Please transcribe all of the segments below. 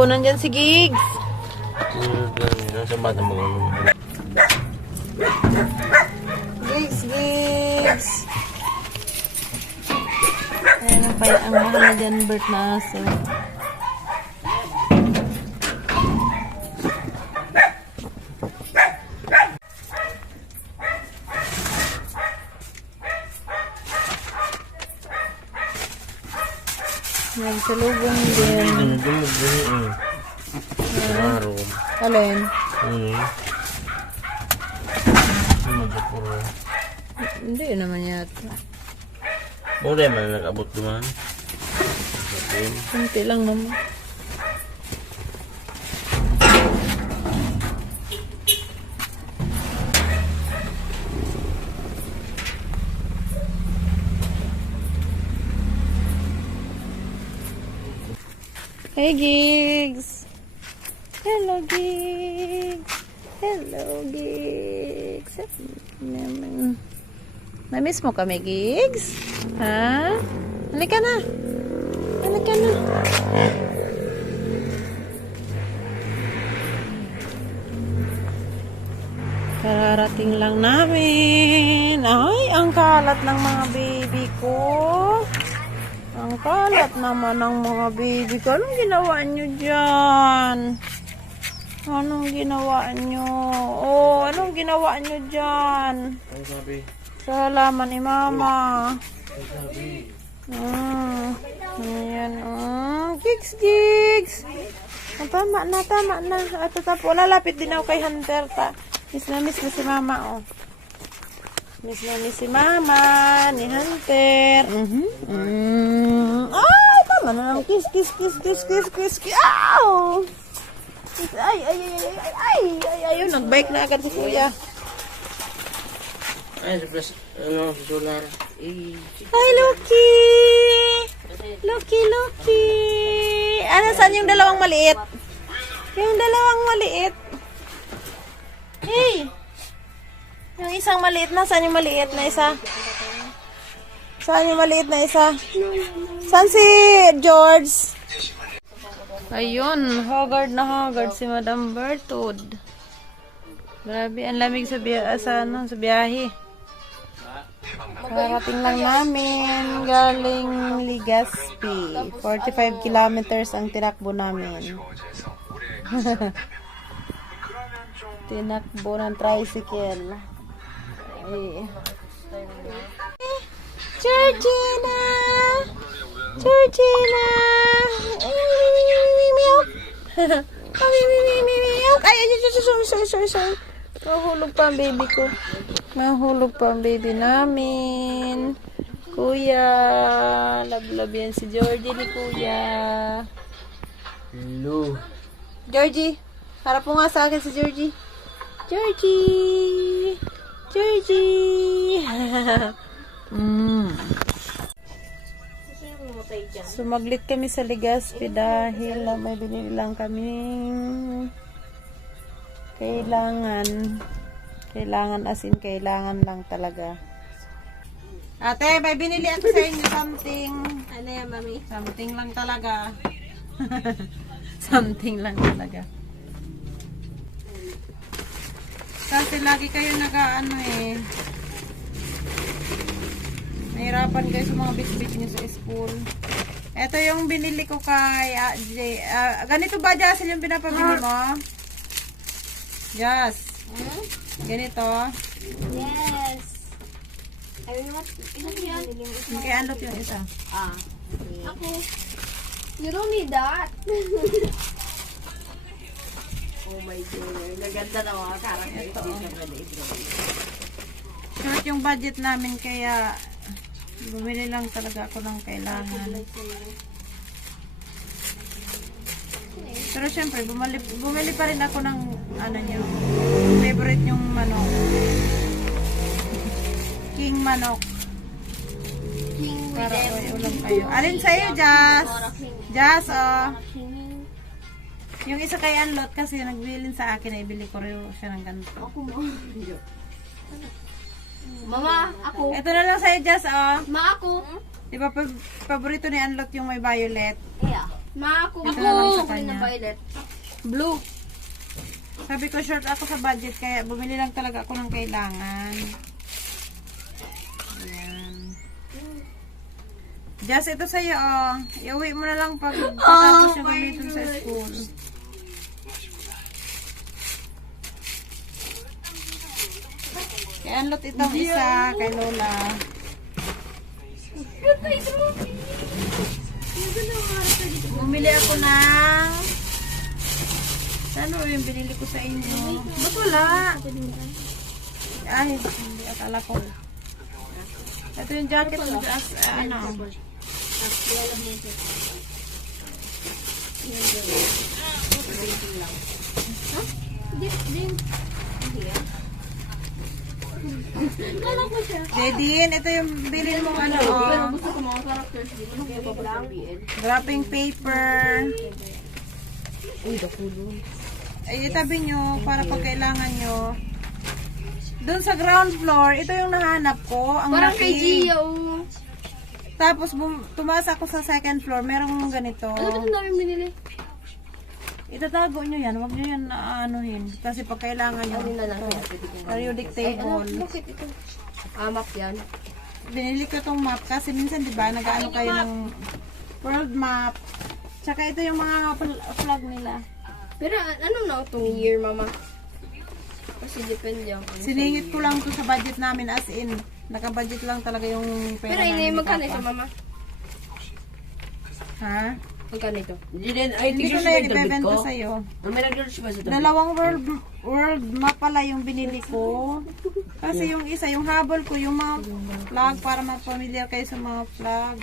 Oh, nandyan si Gigs. Nasa bata mo. Gigs. Ayan ang pala ang mahal na dyan, Bert na aso. Nagsalubong din. Alin? Hindi naman yata. Boleh man nag-abot duman. Kunti lang naman. Hey Gigs! Hello Gigs! Hello Gigs! Na-miss mo kami Gigs? Ha? Halika na! Halika na! Kararating lang namin. Ay, ang kalat ng mga baby ko. Ang kalat naman ng mga baby ko. Anong ginawa nyo dyan? Anong ginawa nyo? Oh, anong ginawa nyo dyan? Ang sabi? Sa halaman ni Mama. Ang sabi? Ayan. Gigs. Oh, tama na. At tatapo. Lalapit din ako kay Hunter. Miss na si Mama. Oh. Miss na si Mama ni Hunter. Ay, tama na lang. Kiss. Ow! Ay, nag-bike na agad si Kuya. Ay, sa solar. Hi, Loki! Loki! Ano, saan yung dalawang maliit? Yung dalawang maliit. Hey! Yung isang maliit na, saan yung maliit na isa? Saan yung maliit na isa? Saan si George? Ayun, haggard si Madam Bertod. Grabe, ang lamig sa biyahe. Karating lang namin galing Legazpi. 45 kilometers ang tinakbo namin. Tinakbo ng tricycle. Ay. Georgina! Ay, mahulog pa ang baby ko. Mahulog pa ang baby namin. Kuya. Love yan si Georgie ni Kuya. Hello. Georgie. Harap mo nga sa akin si Georgie. Georgie. Sumaglit kami sa Legazpi dahil may binili lang kaming kailangan as in kailangan lang talaga. Ate, may binili ako sa inyo something. Ano yan, mami? Something lang talaga. Something lang talaga. Kasi lagi kayo nag-ano eh. Nahirapan kayo sa mga bitbit nyo sa school. Ito yung binili ko kay Jay. Ganito ba, Jasil, yung pinapabili mo? Jas. Ganito. Yes. Ay, ano yan? Kaya andot yung isa. Ako. You don't need that. Oh my God. Naganda na mga character. Short yung budget namin kaya bumili lang talaga ako ng kailangan. Pero syempre, bumili pa rin ako ng ano nyo, favorite yung manok. King manok. King Para with may ulam kayo. Alin sa'yo, Jazz? Jazz, oh. Yung isa kay Anlot kasi nagbilin sa akin, ay bili ko rin siya ng ganito. Ako mo. Mama, ako. Ito na lang sa'yo, Jazz, oh. Ma, ako. Di ba paborito ni Anlot yung may violet? Yeah. Makakuha Ito na lang sa ko rin kanya. ng violet. Blue. Sabi ko short ako sa budget kaya bumili lang talaga ako ng kailangan. Ayan. Just ito sa'yo, oh. Iuwi mo na lang pag tapos yung gamitin sa school. Kaya anlot itong isa kay Lola. Bumili ako ng... Ano yung binili ko sa inyo? Ba't wala? Ay, hindi. Akala ko. Ito yung jacket mo. Ano? Jedin, ito yung bilhin mo ano. Pero gusto ko mga characters dito. Kaya pa lang. Wrapping paper. Uy, dakulo. Ay, itabi nyo para pag kailangan nyo. Doon sa ground floor, ito yung nahanap ko. Ang Parang laki. kay Gia, oh. Tapos tumaas ako sa second floor, merong ganito. Ano ba ito namin binili? Itatago nyo yan, huwag nyo yan aanuhin. Kasi pag kailangan nyo, Ano na lang ito, kaya pwede ko. periodic Ay, table. ano? Bakit ito? Map yan. Binili ko itong map kasi minsan di ba nag-ano kayo ng world map. Tsaka ito yung mga flag nila. Pero ano na itong year, mama? Kasi depende ako. Siningit ko lang to sa budget namin as in. Naka-budget lang talaga yung pera Pero namin. ini ni magkano Papa. ito, mama? Ha? Magkano ito? Hindi ko na yan ibebenta sa'yo. Dalawang world map pala yung binili ko. Kasi yung isa, yung habol ko, yung mga flag para mapamilyar kayo sa mga flag.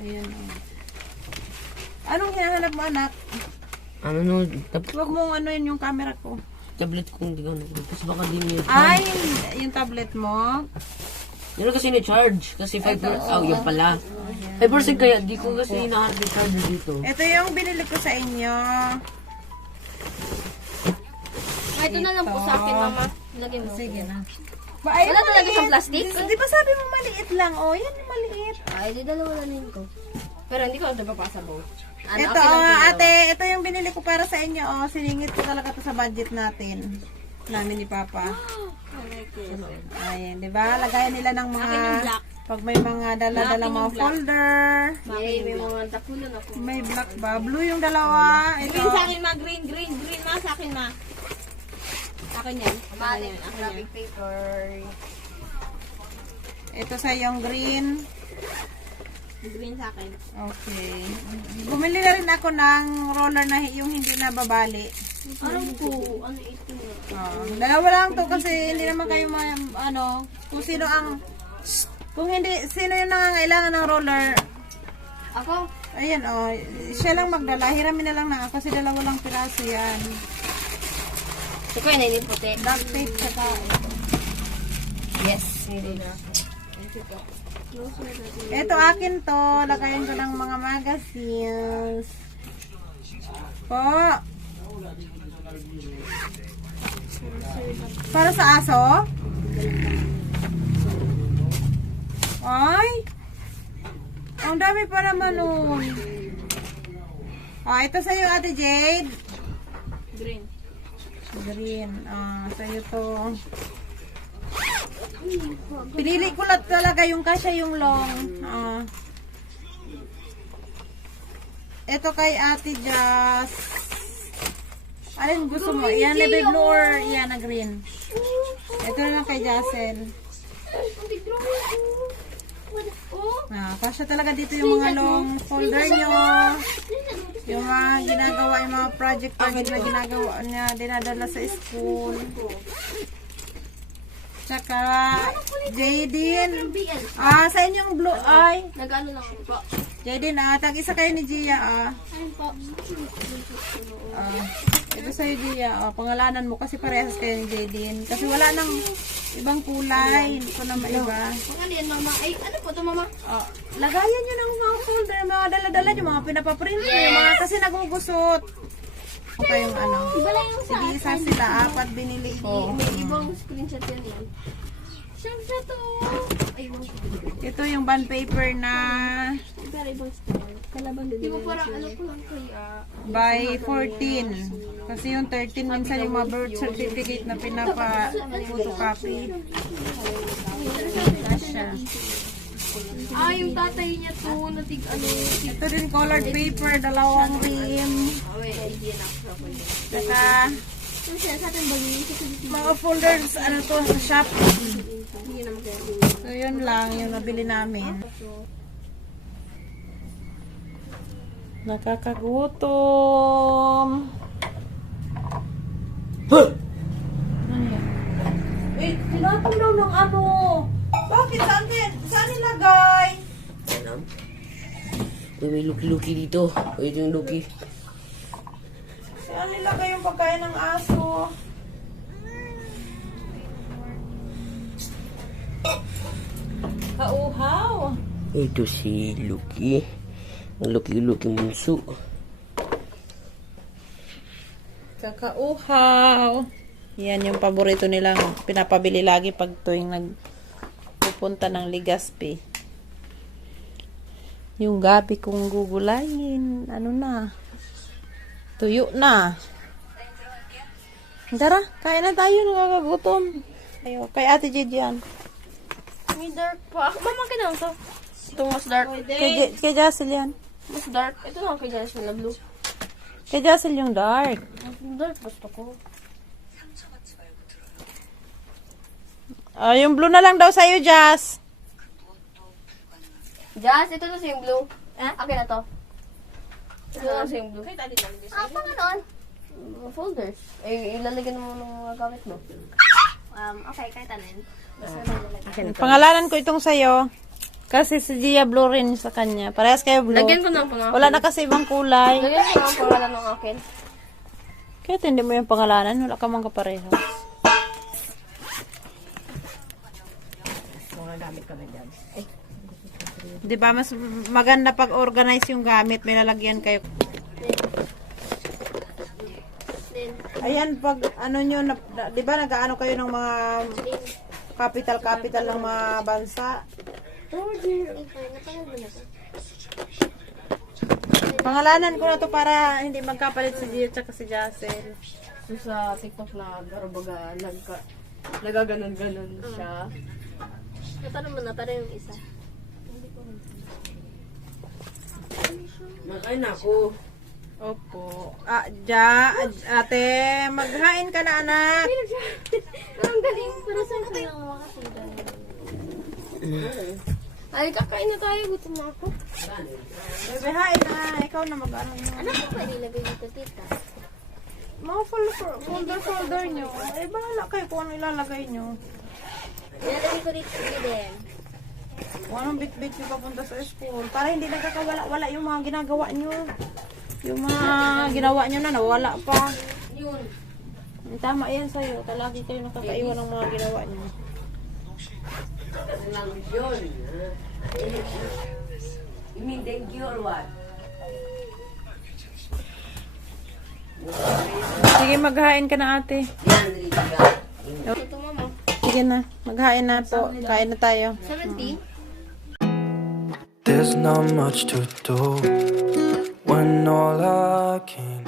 Ayan. Oh. Anong hinahanap mo, anak? Ano no, Huwag mong ano yun yung camera ko. tablet ko hindi ko nag kasi baka di niya. Ay, yung tablet mo. Yun kasi ni-charge. Kasi 5%. Oh, yun pala. 5% kaya. Di ko kasi hinahanap yung charger dito. Ito yung binili ko sa inyo. Ah, ito na lang po sa akin, mama. Lagay mo. Sige na. Ba, Wala talaga sa plastic? Di ba sabi mo maliit lang? Oh, yan yung maliit. Ay, di dalawa na rin ko. Pero hindi ko ito papasa po. Ano, Ito, okay lang po, ate, ito yung binili ko para sa inyo. Oh, siningit ko talaga to sa budget natin. Namin ni Papa. Ayan, di ba? Lagayan nila ng mga... Akin yung black. Pag may mga dala-dala mga folder. Yay, may mga tapunan ako. May black ba? Blue yung dalawa. Ito. Green sa akin, ma. Green, green, green, ma. Sa akin, ma. Akin yan. Akin yan. Akin yan. Paper. Ito sa yung green. Green sa akin. Okay. Bumili na rin ako ng roller na yung hindi nababali. Ano po? Ano ito? Dalawa lang to kasi hindi naman kayo ano, kung sino ang sino yung nangangailangan ng roller. Ako? Ayan oh, siya lang magdala. Hiramin na lang na kasi dalawa lang piraso yan. Ito ko yun, yung puti. Duct tape saka Yes. Hindi na. ito akin to. Lagayan ko ng mga magazines. Po. Para sa aso? Ay! Ang dami pa naman nun. Ito sa'yo, Ate Jade. Green. Green. Sa'yo to. Pinili ko lang talaga yung kasya yung long. Ito kay Ate Jazz. Alin gusto mo? Yan, navy blue or yan na green? Ito na lang kay Jassel. Kasya talaga dito yung mga long folder nyo. Yung mga ginagawa, yung mga project na ginagawa niya, dinadala sa school. Tsaka, Jaden. Sa inyong blue, ay. Nag-ano lang ako po. Jaden, tag-isa kayo ni Gia, Ayun po. Ito sa'yo, Gia, pangalanan mo kasi parehas kayo ni Jaden. Kasi wala nang ibang kulay. Hindi ko na maiba. Ano yan, mama? Ay, ano po ito, mama? Lagayan nyo ng mga folder, mga dala-dala nyo, mga pinapaprint nyo, mga kasi nagugusot. O kayong ano. Iba lang yung sa Sige, isa sila, 4 binili. May ibang screenshot yan yan. Siyempre to. Ayun. Ito yung bond paper na Pero ibang store. Kalaban din. Di ba parang ano ko lang kaya? By 14. Kasi yung 13 minsan yung mga birth certificate na pinapa-photocopy. Siya. Ah, yung tatay niya to, natig ano. Ito din colored paper, dalawang rim. Saka Yung siya sa atin bagi. mga folders, ano to, sa shop. Hindi naman kaya. So yun lang yung nabili namin. Nakakagutom. Huh! Ano yan? Wait, tinatong daw ng ano. Bakit? Saan nilagay? Alam? Uy, may luki-luki dito. Uy, ito yung luki. Saan nilagay yung pagkain ng aso? Kauhaw. Ito si Luki. Ang luki-luki munso. Kakauhaw. Yan yung paborito nilang pinapabili lagi pag tuwing nagpupunta ng Legazpi. Yung gabi kong gugulayin. Ano na? Tuyo na. Tara, kain na tayo. Nakakagutom. Ayo, kay Ate Jid yan. May dark pa. Mama, kinang to. Ito mas dark. Kay Jassel yan. Mas dark. Ito lang kay Janice na blue. Kay Jassel yung dark. Mas dark gusto ko. Ah, yung blue na lang daw sa'yo, Jas. Jazz, ito na yung blue. Okay na to. Ito na yung blue. Ah, pa ganon. Folders. Eh, ilalagyan mo ng mga gamit mo. Okay, kahit anin. Pangalanan ko itong sa'yo. Kasi si Gia blue rin sa kanya. Parehas kayo blue. Lagyan ko ng pangalan. Wala na kasi ibang kulay. Lagyan ko ng pangalan ng akin. Kahit hindi mo yung pangalanan, wala ka mang kaparehas. Mga gamit ka na dyan. Di ba mas maganda pag organize yung gamit, may lalagyan kayo. Ayan, pag ano nyo, di ba nag-ano kayo ng mga capital ng mga bansa? Pangalanan ko na to para hindi magkapalit si Gia at si Jassel. Sa TikTok na garabaga nagaganon-ganon siya. Natanong mo na, para yung isa. Makain ako. Opo. Ate, maghain ka na, anak. Ang galing. Para saan ka lang makakita? Ay, kakain na tayo. Gutom na ako. Bebe, hain na. Ikaw na mag-ano nyo. Ano ko pwede ilagay dito, tita? Mga folder nyo. Eh, bahala kayo kung ano ilalagay nyo. Ilalagay ko dito din. Kung anong bit-bit nyo papunta sa school. Para hindi nagkakawala-wala yung mga ginagawa nyo. Yung mga ginawa nyo na nawala pa. Yun. Tama yan sa'yo. Talagi kayo nakakaiwan ng mga ginawa nyo. Lang yun. You mean thank you or what? Sige, maghain ka na, ate. Yan, Rika. Ito, mama. Sige na. Maghain na po. Kain na tayo. 17? There's not much to do when all I can